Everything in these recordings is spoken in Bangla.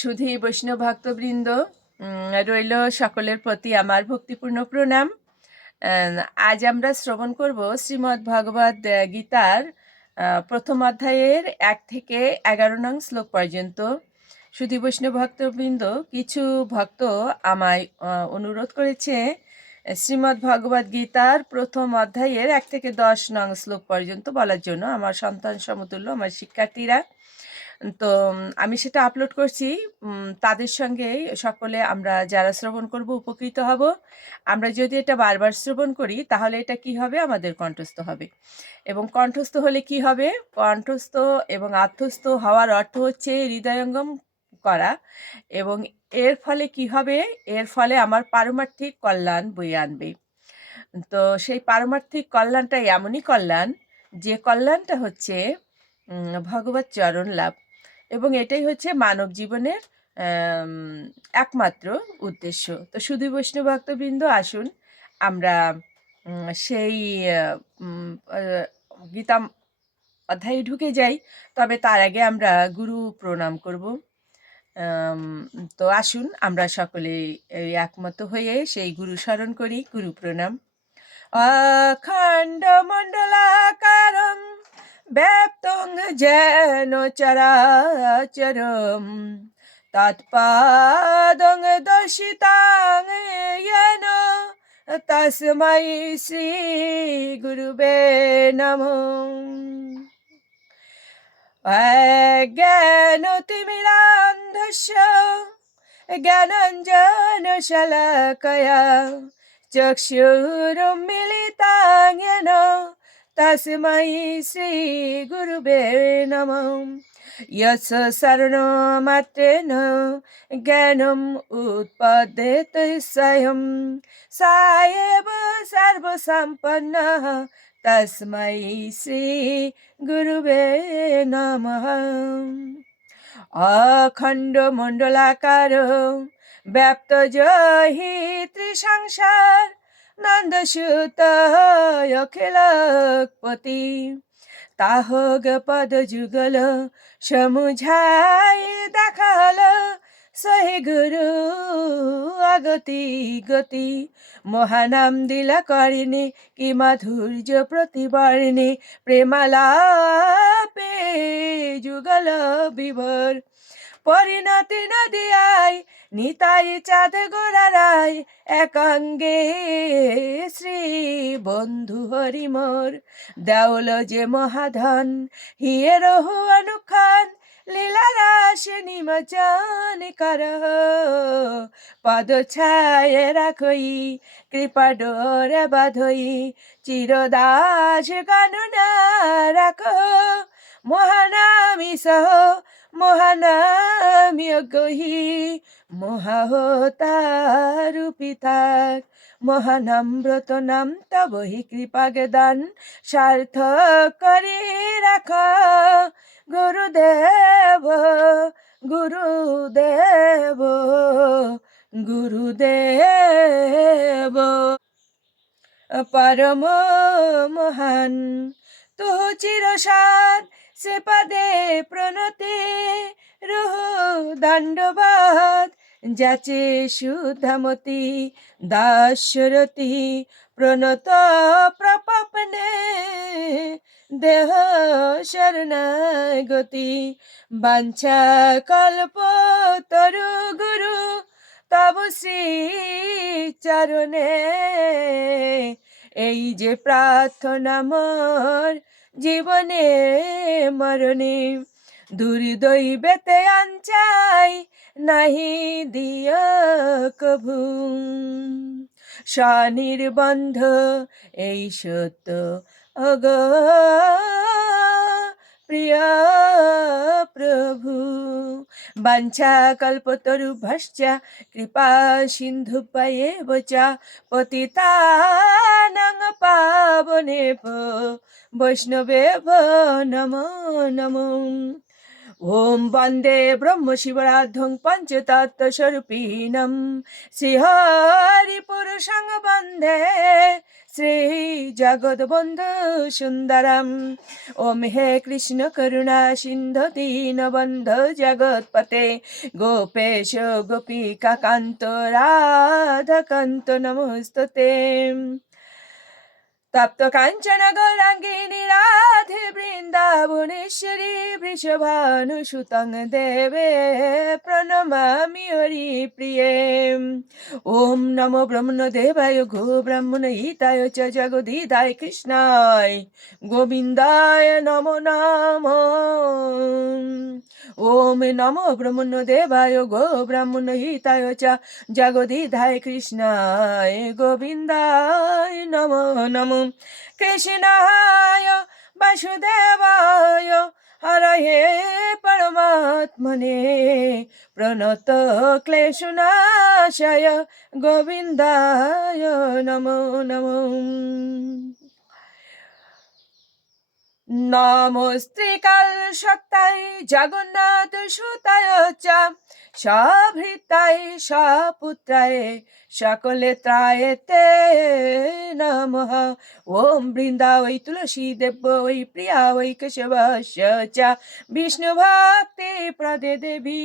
সুধী বৈষ্ণব ভক্তবৃন্দ রইল সকলের প্রতি আমার ভক্তিপূর্ণ প্রণাম। আজ আমরা শ্রবণ করব শ্রীমদ্ ভগবদ আহ, গীতার প্রথম অধ্যায়ের এক থেকে এগারো নং শ্লোক পর্যন্ত। সুধী বৈষ্ণব ভক্তবৃন্দ কিছু ভক্ত আমায় অনুরোধ করেছে শ্রীমদ্ ভগবদ গীতার প্রথম অধ্যায়ের এক থেকে দশ নং শ্লোক পর্যন্ত বলার জন্য। আমার সন্তান সমতুল্য আমার শিক্ষার্থীরা তো আমি সেটা আপলোড করছি। তাদের সঙ্গে সকলে আমরা যারা শ্রবণ করব উপকৃত হব। আমরা যদি এটা বারবার শ্রবণ করি, তাহলে এটা কি হবে? আমাদের কণ্ঠস্থ হবে। এবং কণ্ঠস্থ হলে কি হবে? কণ্ঠস্থ এবং আত্মস্থ হওয়ার অর্থ হচ্ছে হৃদয়ঙ্গম করা। এবং এর ফলে কি হবে? এর ফলে আমার পারমার্থিক কল্যাণ বয়ে আনবে। তো, সেই পারমার্থিক কল্যাণটা এমনই কল্যাণ, যে কল্যাণটা হচ্ছে ভগবত চরণ লাভ। এবং এটাই হচ্ছে মানব জীবনের একমাত্র উদ্দেশ্য। তো শুধু বৈষ্ণব ভক্তবৃন্দ আসুন, আমরা সেই গীতা অধ্যায়ে ঢুকে যাই, তবে তার আগে আমরা গুরু প্রণাম করব। তো আসুন, আমরা সকলে একমত হয়ে সেই গুরু স্মরণ করি, গুরু প্রণাম। অখণ্ড মণ্ডলাকারং ব্যপ্তং যেন চরাচরম। তৎপাদং দর্শিতাং যেন তসমৈ শ্রী গুরুবে নমো। জ্ঞানতিমিরান্ধস্য জ্ঞানঞ্জনশলাকয়া চক্ষুরুমিলিতাঙ্গেন तस्मै श्री गुरुवे नमः यस शरणमात्रेन ज्ञानम् उत्पद्येत स्वयं सा एव सर्वसम्पन्नः तस्मै श्री श्रीगुरुवे नमः अखण्डमण्डलाकार व्याप्तजहि त्रिसंसार নন্দসুত অখিলপতি তাহগ পদ যুগল সমুঝাই দেখাল সহি গুরু আগতি গতি মহানাম দিলা করিনি কি মাধুর্য প্রতিবর্ণে প্রেমালাপে যুগল বিভোর পরিণতি নদিয়ায় নিতাই চাঁদ গোড়ারায় একাঙ্গে শ্রী বন্ধু হরি মোর। দেওল যে মহাধন, হিয়ে রহু অনুখান লীলা রাস নিমচান কর। পদ ছায় রাখই, কৃপা ডোরে বাধই, চিরদাস গণনা রাখ। মহানামি সহ মহানামি গহি মহাহতারূপী থাক মহানাম্রত নাম তবহি কৃপাগে দান সার্থক করে রাখা। গুরুদেব গুরুদেব গুরুদেব। পরম মহান, তুহ চিরসাদ সে পদে প্রণতে রুহ দণ্ডবাদ, যাচে শুদ্ধমতি দাসরতি প্রণত প্রপনে দেহ শরণাগতি। বাঞ্ছা কল্প তরু গুরু, তব শ্রী চরণে। এই যে প্রার্থনা মোর জীবনে মরণে দুর্দৈবেতে আঞ্চাই নাহি দিয় কভু। স্বনির্বন্ধ এই সত্য অগ প্রিয় প্রভু বাঞ্ছা কল্পতরু ভশ্চা কৃপা সিন্ধু পায়ে বচা পতিতানাং পাবনে বৈষ্ণবে নম নম ॐ वन्दे ब्रह्मशिवराद्धं पञ्चतत्त्वस्वरूपिणं श्रीहरिपुरुषं वन्दे श्रीजगद्बन्धु सुन्दरम् ॐ हे कृष्ण करुणा सिन्धु दीनबन्ध जगत्पते गोपेश गोपिकान्त राधकान्त नमस्तते তপ্ত কাঞ্চন গৌরাঙ্গিনী রাধে বৃন্দাবনেশ্বরী বৃষভানু সুতং দেবে প্রণমামি হরি প্রিয়ে। ওম নমো ব্রহ্মণ দেবায় গো ব্রাহ্মণ হিতায় চ জগদিদায় কৃষ্ণায়। গোবিন্দায় নমো নম। ওম নমো ব্রহ্মণ দেবায় গো ব্রাহ্মণ হিতায় চ জগদিধায় কৃষ্ণায়। গোবিন্দায় নম নম। কৃষ্ণায় বাসুদেবায় হরয়ে পরমাত্মনে প্রণত ক্লেশনাশয় গোবিন্দায় নমো নমো। নমস্ত্রীকাল সত্তায় জগন্নাথ সুতায় চ সপুত্রায়, সকলে ত্রায়েতে নমঃ। ওম বৃন্দা ওই তুলসী দেব ওই প্রিয়া ওই কেশবাস চ, বিষ্ণু ভক্তি প্রদে দেবী।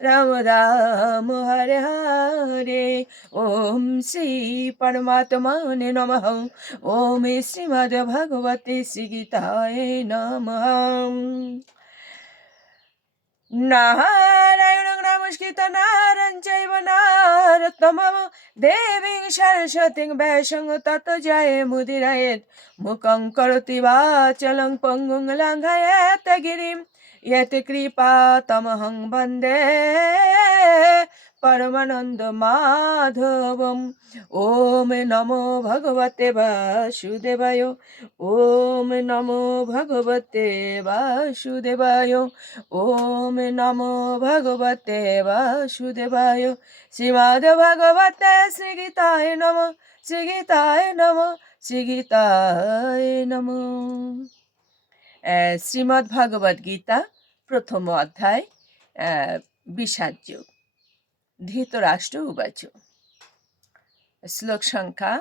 রাম রাম হরে হরে ওম শ্রী পরমাত্মনে নমঃ ওম শ্রীমদ্ ভগবতে শ্রীগীতায় নমঃ নারায়ণ নমস্কৃত নারং চৈব নারতমম দেবীং সরস্বতীং ব্যাসং তত জয় মুদিরয়েত মুখং করতি বাচলং পঙ্গুং লঙ্ঘয়েত यत् कृपातमहं वन्दे परमानन्दमाधवम् ॐ नमो भगवते वासुदेवाय ॐ नमो भगवते वासुदेवाय ॐ नमो भगवते वासुदेवाय श्रीमद्भगवते श्रीगीताय नमः श्रीगीताय नमः श्रीगीताय नमः শ্রীমদ্ ভগবদ গীতা প্রথম অধ্যায় আহ, বিষাদ যোগ ধৃতরাষ্ট্র উবাচ। শ্লোক সংখ্যা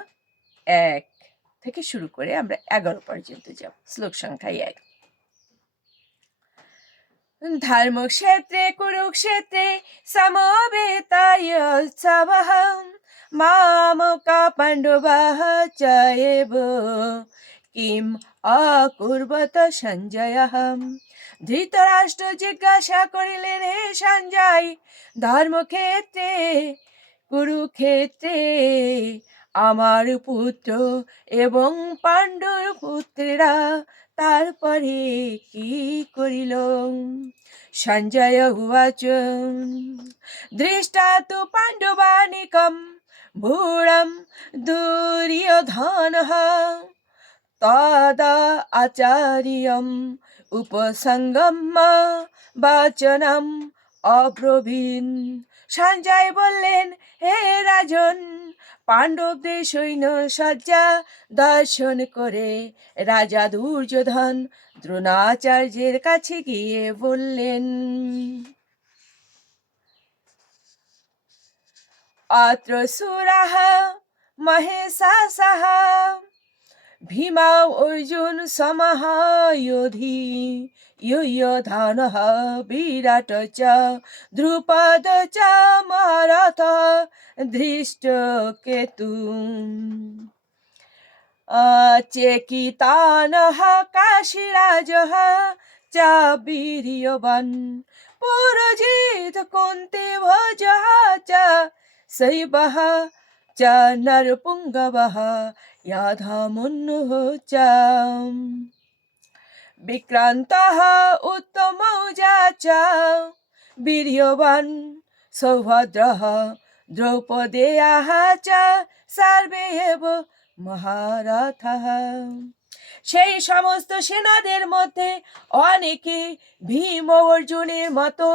এক থেকে শুরু করে আমরা এগারো পর্যন্ত যাব। শ্লোক সংখ্যা এক। ধর্মক্ষেত্রে কুরুক্ষেত্রে সমবেতায় উৎসবः মামকা পাণ্ডবাः চ এব কিম অকুর্বত সঞ্জয়। ধৃতরাষ্ট্র জিজ্ঞাসা করিলেন, হে সঞ্জয়, ধর্মক্ষেত্রে, কুরুক্ষেত্রে, আমার পুত্র এবং পাণ্ডুর পুত্রেরা তারপরে কি করিল? সঞ্জয় উবাচ দৃষ্টা তু পাণ্ডবানিকম ভূঢ়ম দুর্যোধনः। তদা আচার্যম উপসঙ্গম বাচনম অব্রবীন সঞ্জয় বললেন হে রাজন পাণ্ডবদের সৈন্য সজ্জা দর্শন করে রাজা দুর্যোধন দ্রোণাচার্যের কাছে গিয়ে বললেন অত্র সুরাহ মহেশাসহ ভীমা অর্জুন সমহায়োধি युयोधानः विराट च द्रुपद च महारथ धृष्टकेतु चेकितानः काशीराजः च वीर्यवान् पुरजित कुन्ति भोजः च शैवः च नरपुङ्गवः याधामुन्नुहोचाम् विक्रान्तः उत्तमौजाच वीर्यवान् सौभद्रः द्रौपदेयाः च सर्वे एव महारथः সেই সমস্ত সেনাদের মধ্যে অনেকে ভীম অর্জুনের মতো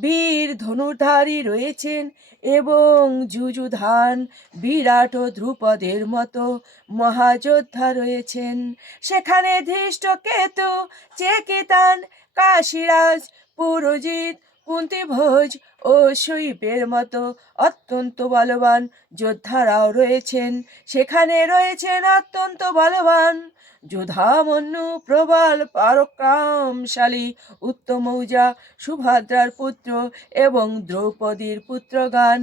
বীর ধনুর্ধারী রয়েছেন এবং যুযুধান বিরাট ও ধ্রুপদের মতো মহাযোদ্ধা রয়েছেন। সেখানে ধৃষ্ট কেতু, চেকিতান, কাশিরাজ, পুরোজিৎ, কুন্তিভোজ ও শৈবের মতো অত্যন্ত বলবান যোদ্ধারাও রয়েছেন। সেখানে রয়েছেন অত্যন্ত বলবান যোধামন্যু প্রবল পরাক্রমশালী উত্তমৌজা সুভদ্রার পুত্র এবং দ্রৌপদীর পুত্রগান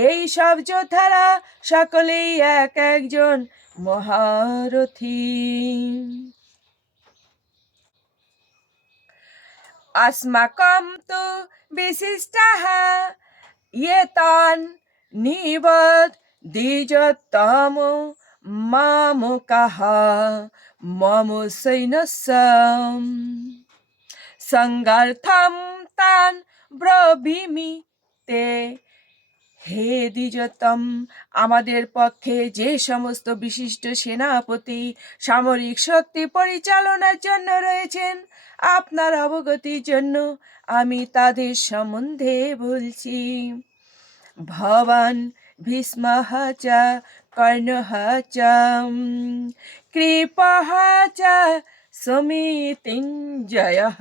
এই সব যোদ্ধারা সকলেই এক একজন মহারথী अस्माकं तु विशिष्टाः ये तान् निबद्धिजतमो 마모까하 마모세이너썸 상갈탐 딴 브러비미 때 হে দ্বিজতম আমাদের পক্ষে যে সমস্ত বিশিষ্ট সেনাপতি সামরিক শক্তি পরিচালনার জন্য রয়েছেন আপনার অবগতির জন্য আমি তাদের সম্বন্ধে বলছি ভবান ভীষ্মাহাচা চ কৃপः চ সমিতিঞ্জয়ः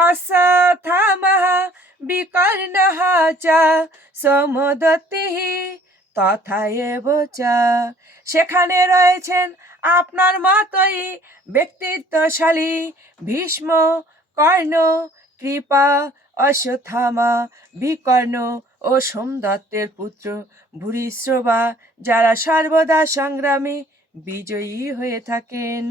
অশ্বথামः বিকর্ণः চ সমদত্তিः তথা সেখানে রয়েছেন আপনার মতোই ব্যক্তিত্বশালী, ভীষ্ম, কর্ণ, কৃপা অশ্বথামা বিকর্ণ ও সোমদত্তের পুত্র ভূরিশ্রবা, যারা সর্বদা সংগ্রামে বিজয়ী হয়ে থাকেন।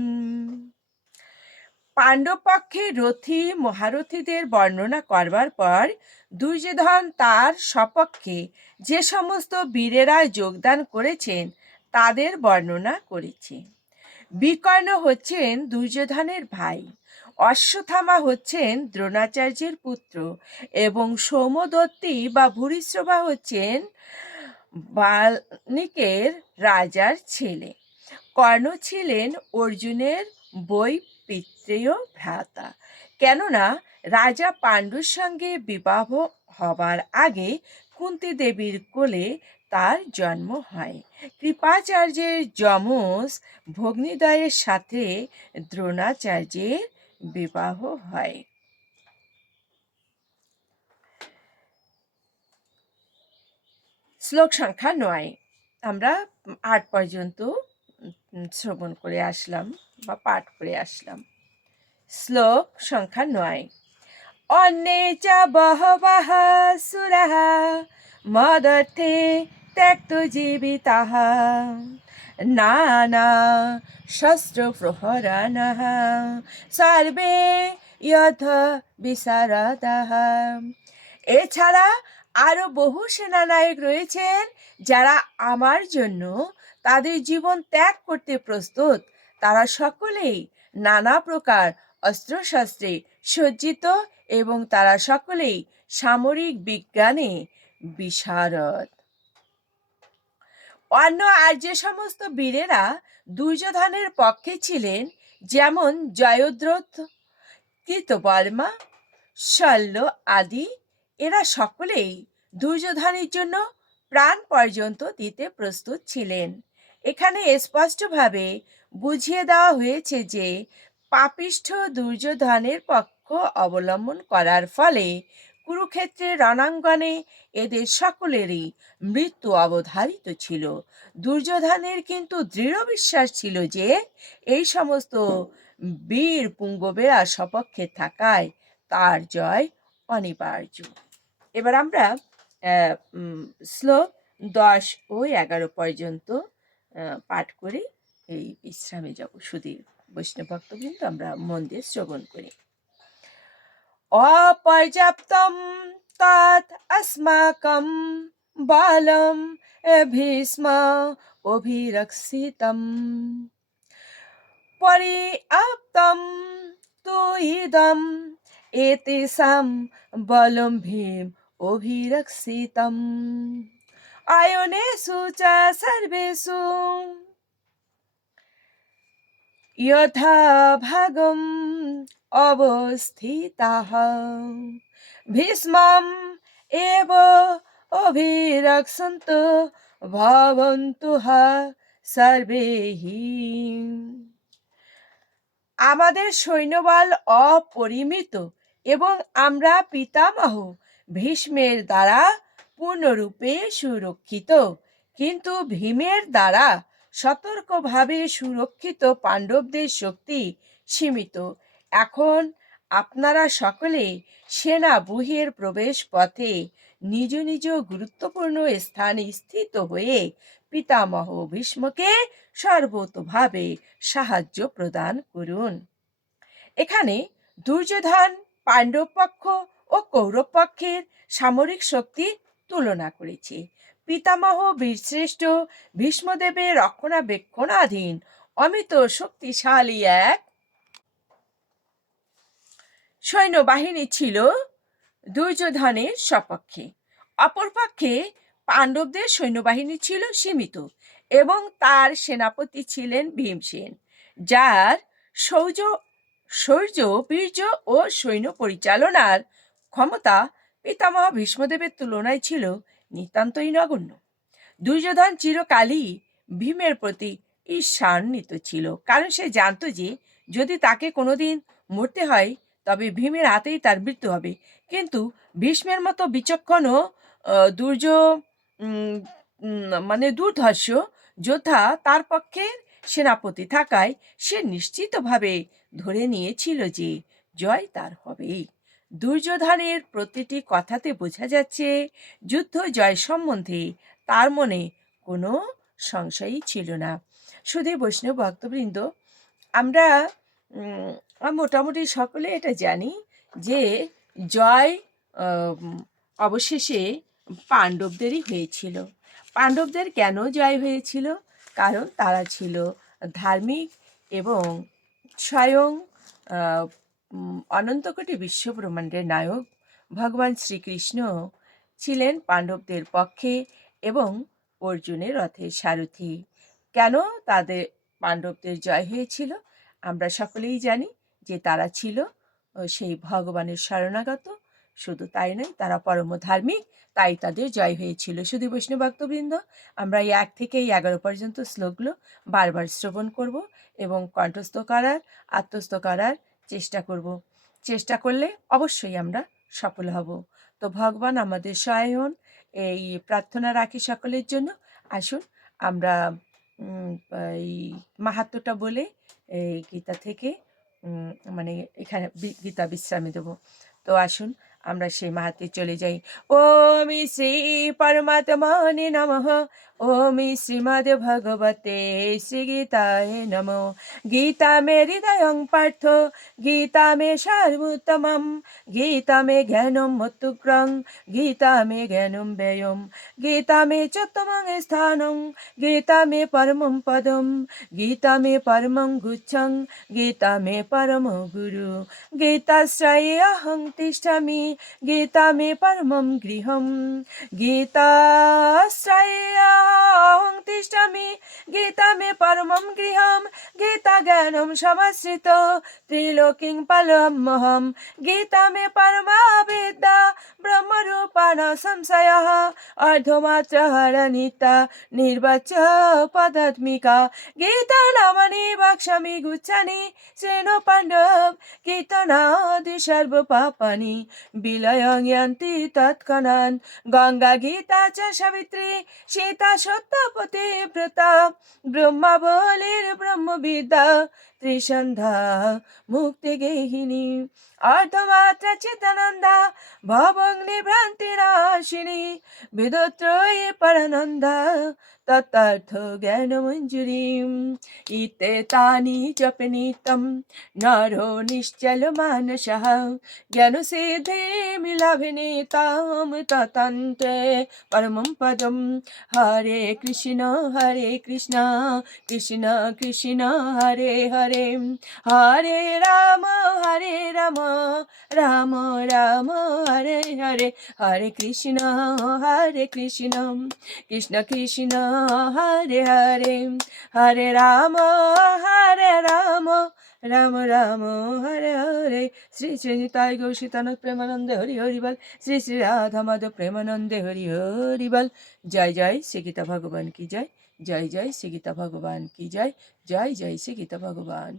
পাণ্ডব পক্ষে রথী মহারথীদের বর্ণনা করবার পর দুর্যোধন তার সপক্ষে যে সমস্ত বীরেরা যোগদান করেছেন, তাদের বর্ণনা করেছে। বিকর্ণ হচ্ছেন দুর্যোধনের ভাই। অশ্বত্থামা হচ্ছেন দ্রোণাচার্যের পুত্র এবং সৌমদত্তী বা ভূরিশ্রভা হচ্ছেন বাল্মিকের রাজার ছেলে। কর্ণ ছিলেন অর্জুনের বই পিত্রেয় ভ্রাতা। কেননা রাজা পাণ্ডুর সঙ্গে বিবাহ হবার আগে কুন্তি দেবীর কোলে তার জন্ম হয়। কৃপাচার্যের যমজ ভগ্নিদয়ের সাথে দ্রোণাচার্যের বিবাহ হয়। শ্লোক সংখ্যা নয়। আমরা আট পর্যন্ত শ্রবণ করে আসলাম বা পাঠ করে আসলাম। শ্লোক সংখ্যা নয়। অন্যে চ বহবহ সুরः মদর্থে ত্যক্ত জীবিতাः নানা শস্ত্রপ্রহরাণः সর্বে যথ বিশারদাः। এছাড়া আরও বহু সেনানায়ক রয়েছেন যারা আমার জন্য তাদের জীবন ত্যাগ করতে প্রস্তুত। তারা সকলেই নানা প্রকার অস্ত্রশস্ত্রে সজ্জিত এবং তারা সকলেই সামরিক বিজ্ঞানে বিশারদ। অন্য আর যে সমস্ত বীরেরা দুর্যোধনের পক্ষে ছিলেন, যেমন জয়দ্রথ, কৃতবর্মা শল্য আদি, এরা সকলেই দুর্যোধনের জন্য প্রাণ পর্যন্ত দিতে প্রস্তুত ছিলেন। এখানে স্পষ্টভাবে বুঝিয়ে দেওয়া হয়েছে যে, পাপিষ্ঠ দুর্যোধনের পক্ষ অবলম্বন করার ফলে কুরুক্ষেত্রের রণাঙ্গনে এদের সকলেরই মৃত্যু অবধারিত ছিল। দুর্যোধনের কিন্তু দৃঢ় বিশ্বাস ছিল যে এই সমস্ত বীর পুঙ্গবেরা সপক্ষে থাকায় তার জয় অনিবার্য। এবার আমরা শ্লোক দশ ও এগারো পর্যন্ত পাঠ করে। এই বিশ্রামে যাব সুধীর বৈষ্ণব ভক্তবৃন্দ, আমরা মন দিয়ে শ্রবণ করি। অপর্যাপ্তম তৎ অস্মাকম বালম ভীষ্ম অভিরক্ষিতম পরিআপ্তম তু ইদম এতেষাম বলম ভীম অভিরক্ষিতম আয়নেষু চ সর্বেষু यथा भागं অবস্থিতাহ। ভীষ্মম এব অভিরক্ষন্ত ভবন্তু সর্বেহি। আমাদের সৈন্যবল অপরিমিত এবং আমরা পিতামহ ভীষ্মের দ্বারা পূর্ণরূপে সুরক্ষিত, কিন্তু ভীমের দ্বারা সতর্কভাবে সুরক্ষিত পাণ্ডবদের শক্তি সীমিত এখন আপনারা সকলে সেনা বুহের প্রবেশ পথে নিজ নিজ গুরুত্বপূর্ণ স্থানে স্থিত হয়ে পিতামহ ভীষ্মকে সর্বতোভাবে সাহায্য প্রদান করুন। এখানে দুর্যোধন, পাণ্ডব পক্ষ ও কৌরব পক্ষের সামরিক শক্তি তুলনা করেছে। পিতামহ বীরশ্রেষ্ঠ ভীষ্মদেবের রক্ষণাবেক্ষণাধীন অমিত শক্তিশালী এক সৈন্যবাহিনী ছিল দুর্যোধনের সপক্ষে। অপরপক্ষে পাণ্ডবদের সৈন্যবাহিনী ছিল সীমিত এবং তার সেনাপতি ছিলেন ভীমসেন, যার শৌর্য শৌর্য বীর্য ও সৈন্য পরিচালনার ক্ষমতা পিতামহ ভীষ্মদেবের তুলনায় ছিল নিতান্তই নগণ্য। দুর্যোধন চিরকালই ভীমের প্রতি ঈর্ষান্বিত ছিল, কারণ সে জানতো যে যদি তাকে কোনোদিন মরতে হয় তবে ভীমের হাতেই তার মৃত্যু হবে। কিন্তু ভীষ্মের মতো বিচক্ষণ ও দুর্য মানে দুর্ধর্ষ যোদ্ধা তার পক্ষের সেনাপতি থাকায় সে নিশ্চিতভাবে ধরে নিয়েছিল যে জয় তার হবেই। দুর্যোধনের প্রতিটি কথাতে বোঝা যাচ্ছে, যুদ্ধ জয় সম্বন্ধে তার মনে কোনো সংশয়ই ছিল না। শুধু বৈষ্ণব ভক্তবৃন্দ, আমরা উম, মোটামুটি সকলে এটা জানি যে জয় অবশেষে পাণ্ডবদেরই হয়েছিল। পাণ্ডবদের কেন জয় হয়েছিল? কারণ তারা ছিল ধার্মিক এবং স্বয়ং অনন্তকোটি বিশ্বব্রহ্মাণ্ডের নায়ক ভগবান শ্রীকৃষ্ণ ছিলেন পাণ্ডবদের পক্ষে এবং অর্জুনের রথের সারথি। কেন তাদের পাণ্ডবদের জয় হয়েছিল আমরা সকলেই জানি। যে তারা ছিল সেই ভগবানের শরণাগত। শুধু তাই নয়, তারা পরম ধার্মিক, তাই তাদের জয় হয়েছিল। শুধু বৈষ্ণব ভক্তবৃন্দ, আমরা এই এক থেকে এই এগারো পর্যন্ত শ্লোকগুলো বারবার শ্রবণ করব এবং কণ্ঠস্থ করার আত্মস্থ করার চেষ্টা করব। চেষ্টা করলে অবশ্যই আমরা সফল হব। তো ভগবান আমাদের সহায় হন। এই প্রার্থনা রাখি সকলের জন্য। আসুন, আমরা এই মাহাত্ম্যটা বলে, এই গীতা থেকে মানে এখানে গীতা বিশ্রামে দেবো। তো আসুন আমরা সেই মাহাত্মে চলে যাই। ওমি শ্রী পরমাত্মনে নমঃ। ওমি শ্রীমদ ভগবতে শ্রী গীতায় নমো। গীতা মে হৃদয়ং পার্থ। গীতা মে সার্বোত্তমম। গীতা মে জ্ঞানম মত্তুগ্রং। গীতা মে জ্ঞানম ব্যয়ম। গীতা মে চত্তমং স্থানং। গীতা মে পরমং পদম। গীতা মে পরমং গুচ্ছং। গীতা মে পরম গুরু। গীতাশ্রয়ে অহং তিষ্ঠামি। गीता मे परमं गृहं गीताश्रयाहं तिष्ठामि गीता मे परमं गृहं गीताज्ञानं समश्रित त्रिलोकिं पलमहं गीता मे परमा विद्या ब्रह्मरूपा न संशयः अर्धमात्रहरणिता निर्वच पदात्मिका गीता नामनि वक्षमि गुच्छानि श्रेणु पाण्डव कीर्तनादि सर्वपापानि বিলয়ং য়ন্তি তৎক্ষণান গঙ্গা গীতা চ সাবিত্রী সীতা সত্যপতি প্রতাপ ব্রহ্মা বলির ব্রহ্মবিদ্যা। ತ್ರಿಸಂಧಾ ಮುಕ್ತಿಗೇಹಿನಿ ಅರ್ಧಮಾತ್ರ ಚಿತ್ತನಂದ ಭವಂಗ್ನಿ ಭ್ರಾಂತಿ ನಾಶಿನಿ ವಿದುತ್ರಯಿ ಪರನಂದ ತತ್ತರ್ಥ ಜ್ಞಾನ ಮಂಜುರಿ ಇತೆ ತಾನಿ ಜಪನಿತಂ ನರೋ ನಿಶ್ಚಲ ಮಾನಸಃ ಜ್ಞಾನ ಸಿದ್ಧಿಮಿ ಲಭಿನಿತಂ ತತಂತೆ ಪರಮಂ ಪದಂ ಹರೇ ಕೃಷ್ಣ ಹರೇ ಕೃಷ್ಣ ಕೃಷ್ಣ ಕೃಷ್ಣ ಹರೇ ಹರೇ হরে হরে রাম হরে রাম রাম রাম, হরে হরে হরে কৃষ্ণ হরে কৃষ্ণ কৃষ্ণ কৃষ্ণ, হরে হরে হরে রাম হরে রাম রাম রাম, হরে হরে। শ্রী শ্রী নিতাই গৌ সীতানাথ প্রেমানন্দে হরি হরিবল শ্রী শ্রী, রাধা মাধব প্রেমানন্দে হরি হরিবল জয় জয়, শ্রী, গীতা ভগবান কি জয়। জয় জয় শ্রী গীতা ভগবান কি জয় জয় জয় শ্রী গীতা ভগবান